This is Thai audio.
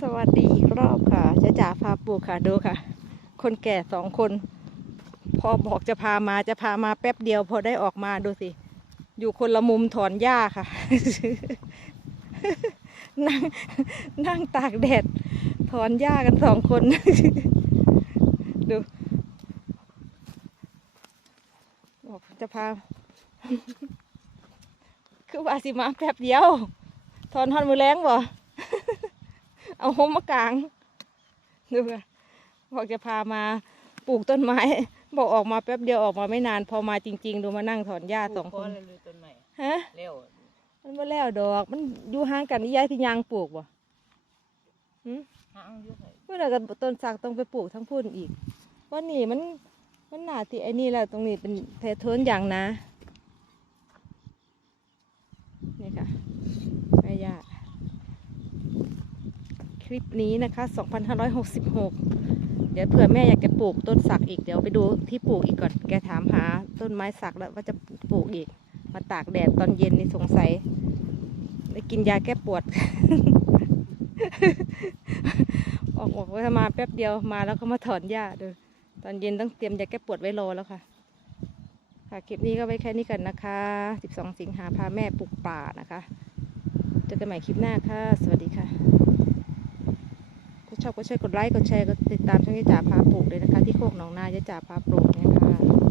สวัสดีอีกรอบค่ะจ้าจ๋าพาปลูกค่ะดูค่ะ คนแก่สองคน พอบอกจะพามาจะพามาแป๊บเดียว พอได้ออกมาดูสิ อยู่คนละมุมถอนหญ้าค่ะ นั่งนั่งตากแดด ถอนหญ้ากันสองคน ดูบอกจะพา คือว่าสิมาแป๊บเดียว ถอนทอนมือแรงบ่ เอาห่มมากาง ดูค่ะบอกจะพามาปลูกต้นไม้ บอกออกมาแป๊บเดียวออกมาไม่นาน พอมาจริง ๆ ดูมานั่งถอนหญ้าสองคนเลยเลยต้นใหม่ฮะเร็วมันมาแล้วดอก มันอยู่ห่างกันนี่ย้ายที่ยางปลูกบ่หืมหางอยุ่ไสเมื่อไหร่กันต้นสักต้องไปปลูกทั้งพุ่นอีกว่านี่มันมันหนาที่ไอ้นี่แหละตรงนี้เป็นแพทเทิร์นอย่างนะ นี่ค่ะแม่ย่า คลิปนี้นะคะ 2566 เดี๋ยวเผื่อแม่อยากจะปลูกต้นสักอีก เดี๋ยวไปดูที่ปลูกอีกก่อน แกถามหาต้นไม้สักแล้วว่าจะปลูกอีก มาตากแดดตอนเย็นนี่สงสัยได้กินยาแก้ปวด ออกออกมาแป๊บเดียวมาแล้วก็มาถอนหญ้าดูตอนเย็นต้องเตรียมยาแก้ปวดไว้รอแล้วค่ะ ค่ะ คลิปนี้ก็ไว้แค่นี้กันนะคะ 12 สิงหาพาแม่ปลูกป่านะคะ เจอกันใหม่คลิปหน้าค่ะ สวัสดีค่ะ ชอบก็ช่วยกดไลค์กดแชร์กดติดตามช่องยะจ่าพาปลูกเลยนะคะ ที่โคกหนองนายะจ่าพาปลูกเนี่ยค่ะ